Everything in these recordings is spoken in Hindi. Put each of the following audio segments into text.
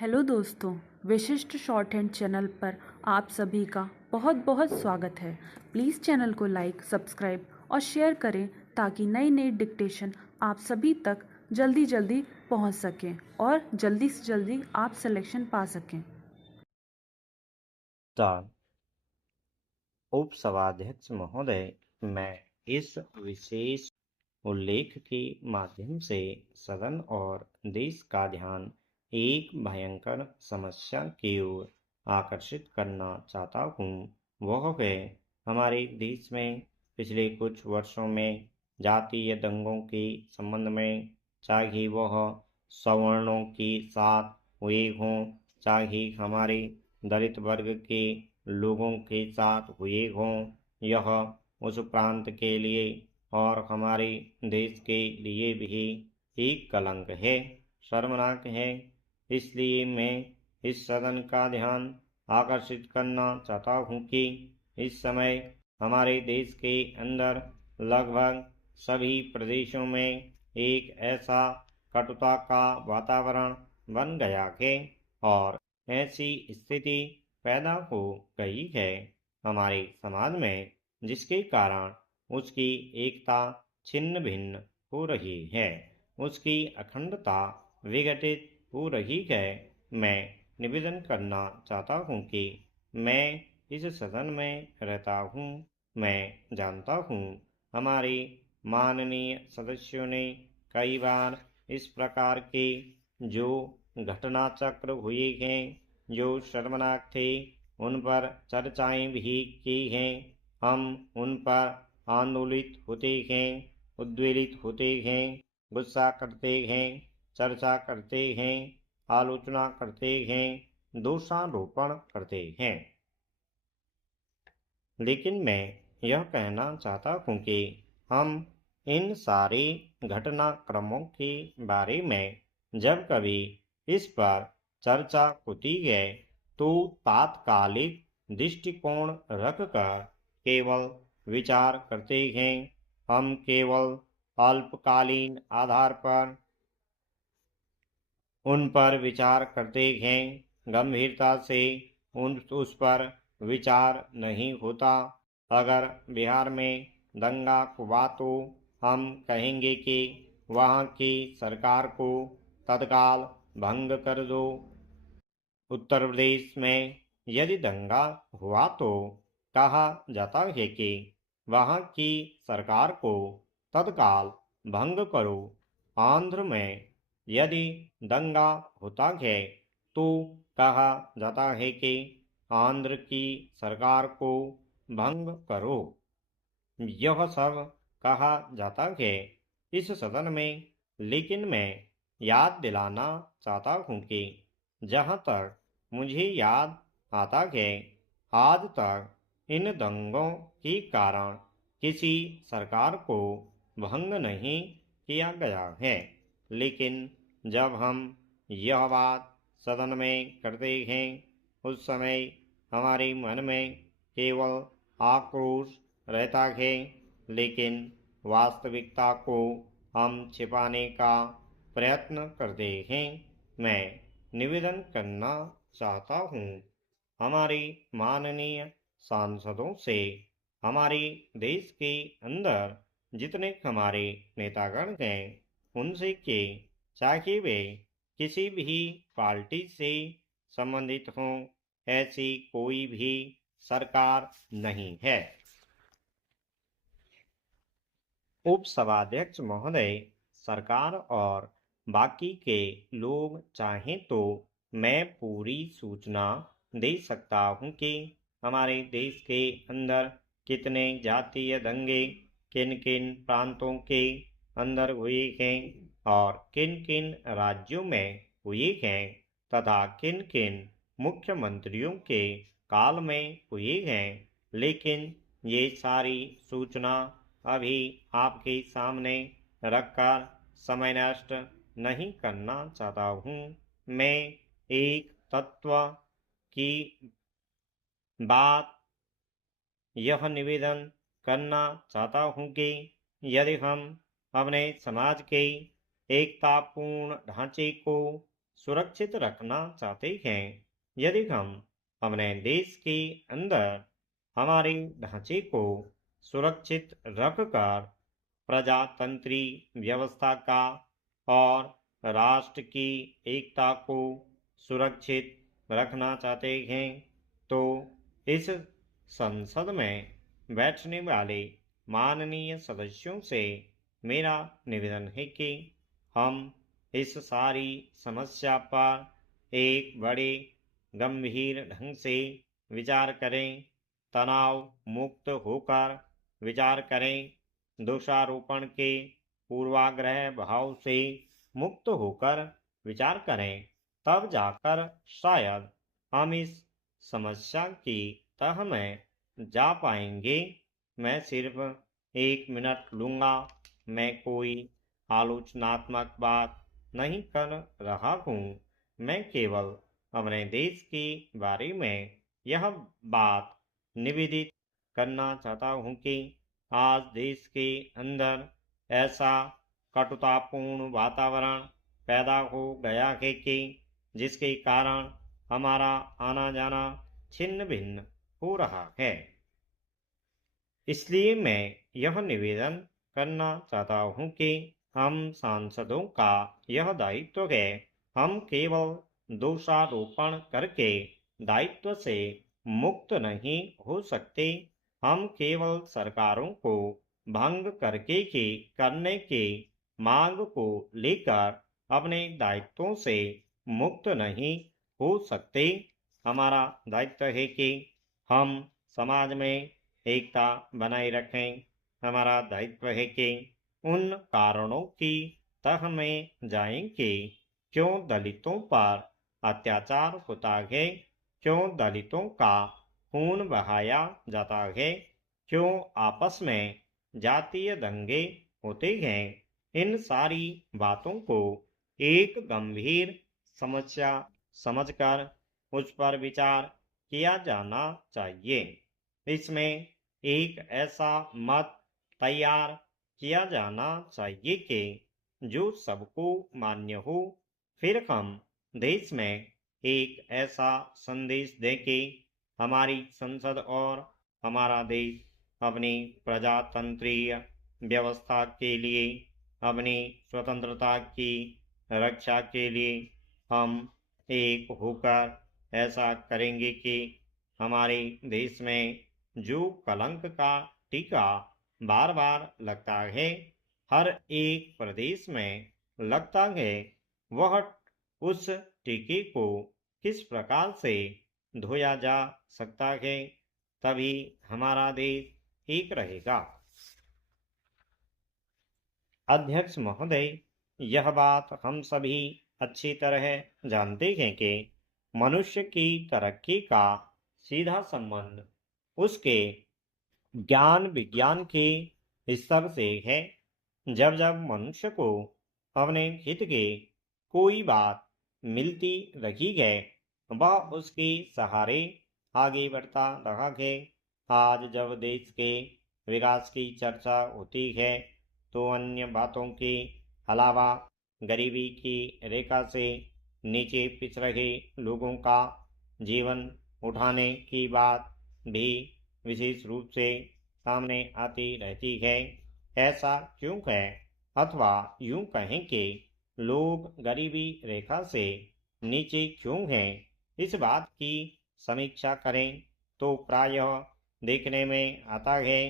हेलो दोस्तों, विशिष्ट शॉर्ट हैंड चैनल पर आप सभी का बहुत बहुत स्वागत है। प्लीज़ चैनल को लाइक, सब्सक्राइब और शेयर करें ताकि नई नई डिक्टेशन आप सभी तक जल्दी जल्दी पहुंच सकें और जल्दी से जल्दी आप सिलेक्शन पा सकें। उपसभाध्यक्ष महोदय, मैं इस विशेष उल्लेख के माध्यम से सदन और देश का ध्यान एक भयंकर समस्या की ओर आकर्षित करना चाहता हूँ। वह है हमारे देश में पिछले कुछ वर्षों में जातीय दंगों के संबंध में, चाहे वह सवर्णों के साथ हुए हों, चाहे हमारे दलित वर्ग के लोगों के साथ हुए हों। यह उस प्रांत के लिए और हमारे देश के लिए भी एक कलंक है, शर्मनाक है। इसलिए मैं इस सदन का ध्यान आकर्षित करना चाहता हूँ कि इस समय हमारे देश के अंदर लगभग सभी प्रदेशों में एक ऐसा कटुता का वातावरण बन गया है और ऐसी स्थिति पैदा हो गई है हमारे समाज में, जिसके कारण उसकी एकता छिन्न भिन्न हो रही है, उसकी अखंडता विघटित हो रही है। मैं निवेदन करना चाहता हूँ कि मैं इस सदन में रहता हूँ। मैं जानता हूँ हमारे माननीय सदस्यों ने कई बार इस प्रकार के जो घटना चक्र हुए हैं, जो शर्मनाक थे, उन पर चर्चाएं भी की हैं। हम उन पर आंदोलित होते हैं, उद्वेलित होते हैं, गुस्सा करते हैं, चर्चा करते हैं, आलोचना करते हैं, दोषारोपण करते हैं। लेकिन मैं यह कहना चाहता हूँ कि हम इन सारे घटनाक्रमों के बारे में जब कभी इस पर चर्चा होती है तो तात्कालिक दृष्टिकोण रखकर केवल विचार करते हैं। हम केवल अल्पकालीन आधार पर उन पर विचार करते हैं, गंभीरता से उस पर विचार नहीं होता। अगर बिहार में दंगा हुआ तो हम कहेंगे कि वहाँ की सरकार को तत्काल भंग कर दो। उत्तर प्रदेश में यदि दंगा हुआ तो कहा जाता है कि वहाँ की सरकार को तत्काल भंग करो। आंध्र में यदि दंगा होता है तो कहा जाता है कि आंध्र की सरकार को भंग करो। यह सब कहा जाता है इस सदन में, लेकिन मैं याद दिलाना चाहता हूँ कि जहाँ तक मुझे याद आता है, आज तक इन दंगों के कारण किसी सरकार को भंग नहीं किया गया है। लेकिन जब हम यह बात सदन में करते हैं, उस समय हमारे मन में केवल आक्रोश रहता है, लेकिन वास्तविकता को हम छिपाने का प्रयत्न करते हैं। मैं निवेदन करना चाहता हूँ हमारे माननीय सांसदों से, हमारे देश के अंदर जितने हमारे नेतागण हैं, उनसे कि चाहे वे किसी भी पार्टी से संबंधित हों, ऐसी कोई भी सरकार नहीं है। उपसभाध्यक्ष महोदय, सरकार और बाकी के लोग चाहें तो मैं पूरी सूचना दे सकता हूँ कि हमारे देश के अंदर कितने जातीय दंगे किन किन प्रांतों के अंदर हुए हैं और किन किन राज्यों में हुए हैं तथा किन किन मुख्यमंत्रियों के काल में हुए हैं। लेकिन ये सारी सूचना अभी आपके सामने रखकर समय नष्ट नहीं करना चाहता हूँ। मैं एक तत्व की बात यह निवेदन करना चाहता हूँ कि यदि हम अपने समाज के एकतापूर्ण ढांचे को सुरक्षित रखना चाहते हैं, यदि हम अपने देश के अंदर हमारे ढांचे को सुरक्षित रखकर प्रजातंत्री व्यवस्था का और राष्ट्र की एकता को सुरक्षित रखना चाहते हैं, तो इस संसद में बैठने वाले माननीय सदस्यों से मेरा निवेदन है कि हम इस सारी समस्या पर एक बड़े गंभीर ढंग से विचार करें, तनाव मुक्त होकर विचार करें, दोषारोपण के पूर्वाग्रह भाव से मुक्त होकर विचार करें, तब जाकर शायद हम इस समस्या की तह में जा पाएंगे। मैं सिर्फ 1 मिनट लूँगा। मैं कोई आलोचनात्मक बात नहीं कर रहा हूँ। मैं केवल अपने देश के बारे में यह बात निवेदित करना चाहता हूँ कि आज देश के अंदर ऐसा कटुतापूर्ण वातावरण पैदा हो गया है कि जिसके कारण हमारा आना जाना छिन्न भिन्न हो रहा है। इसलिए मैं यह निवेदन करना चाहता हूँ कि हम सांसदों का यह दायित्व है, हम केवल दोषारोपण करके दायित्व से मुक्त नहीं हो सकते। हम केवल सरकारों को भंग करके ही करने की मांग को लेकर अपने दायित्वों से मुक्त नहीं हो सकते। हमारा दायित्व है कि हम समाज में एकता बनाए रखें। हमारा दायित्व है कि उन कारणों की तह में जाएं कि क्यों दलितों पर अत्याचार होता है, क्यों दलितों का खून बहाया जाता है, क्यों आपस में जातीय दंगे होते हैं। इन सारी बातों को एक गंभीर समस्या समझकर उस पर विचार किया जाना चाहिए। इसमें एक ऐसा मत तैयार किया जाना चाहिए कि जो सबको मान्य हो। फिर हम देश में एक ऐसा संदेश दें कि हमारी संसद और हमारा देश अपनी प्रजातंत्रीय व्यवस्था के लिए, अपनी स्वतंत्रता की रक्षा के लिए हम एक होकर ऐसा करेंगे कि हमारे देश में जो कलंक का टीका बार बार लगता है, हर एक प्रदेश में लगता है, वह उस टीके को किस प्रकार से धोया जा सकता है, तभी हमारा देश ठीक रहेगा। अध्यक्ष महोदय, यह बात हम सभी अच्छी तरह जानते हैं कि मनुष्य की तरक्की का सीधा संबंध उसके ज्ञान विज्ञान के स्तर से है। जब जब मनुष्य को अपने हित की कोई बात मिलती रही है, वह उसके सहारे आगे बढ़ता रहा है। आज जब देश के विकास की चर्चा होती है, तो अन्य बातों के अलावा गरीबी की रेखा से नीचे पिस रहे लोगों का जीवन उठाने की बात भी विशेष रूप से सामने आती रहती है। ऐसा क्यों है? अथवा यूं कहें कि लोग गरीबी रेखा से नीचे क्यों हैं? इस बात की समीक्षा करें तो प्रायः देखने में आता है,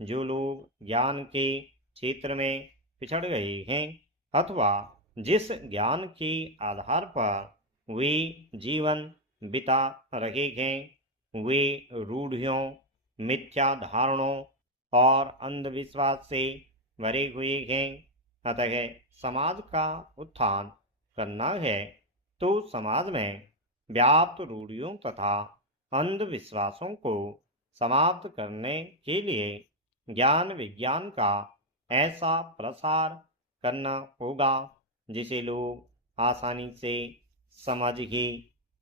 जो लोग ज्ञान के क्षेत्र में पिछड़ गए हैं, अथवा जिस ज्ञान के आधार पर वे जीवन बिता रहे हैं, वे रूढ़ियों, मिथ्या धारणों और अंधविश्वास से भरे हुए हैं। अतः समाज का उत्थान करना है तो समाज में व्याप्त रूढ़ियों तथा अंधविश्वासों को समाप्त करने के लिए ज्ञान विज्ञान का ऐसा प्रसार करना होगा जिसे लोग आसानी से समझ ही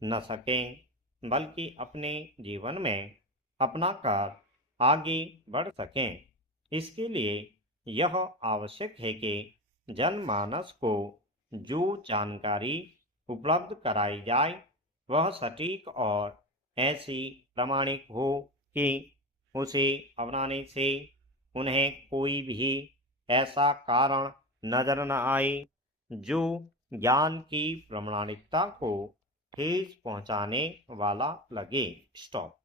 न सकें, बल्कि अपने जीवन में अपनाकर आगे बढ़ सकें। इसके लिए यह आवश्यक है कि जनमानस को जो जानकारी उपलब्ध कराई जाए वह सटीक और ऐसी प्रामाणिक हो कि उसे अपनाने से उन्हें कोई भी ऐसा कारण नजर न आए जो ज्ञान की प्रामाणिकता को ठेस पहुंचाने वाला लगे। स्टॉप।